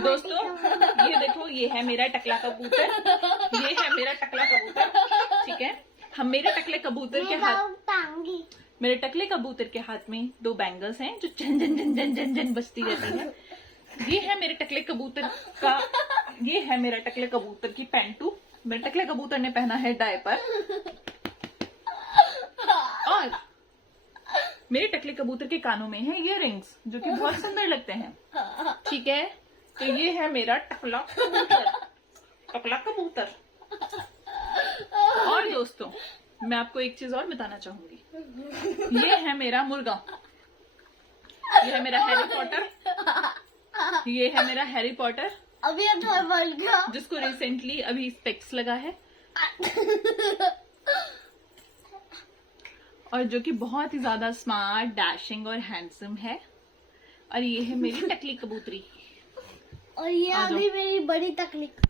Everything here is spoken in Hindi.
दोस्तों ये देखो, ये है मेरा टकला कबूतर, ये है मेरा टकला कबूतर, ठीक है। हम मेरे टकले कबूतर के हाथ में 2 बैंगल्स हैं जो जन जन जन जन जन जन बजती रहती है। ये है मेरे टकले कबूतर का, ये है मेरा टकले कबूतर की पैंटू। मेरे टकले कबूतर ने पहना है डायपर, और मेरे टकले कबूतर के कानों में है इयररिंग्स जो कि बहुत सुंदर लगते हैं, ठीक है। तो ये है मेरा टकला कबूतर, टकला कबूतर। और दोस्तों मैं आपको एक चीज और बताना चाहूंगी, ये है मेरा मुर्गा, ये है मेरा हैरी पॉटर, ये है मेरा हैरी पॉटर अभी बन गया, जिसको रिसेंटली अभी स्पेक्स लगा है, और जो कि बहुत ही ज्यादा स्मार्ट, डैशिंग और हैंडसम है। और ये है मेरी टकली कबूतरी, और ये अभी मेरी बड़ी तकलीफ।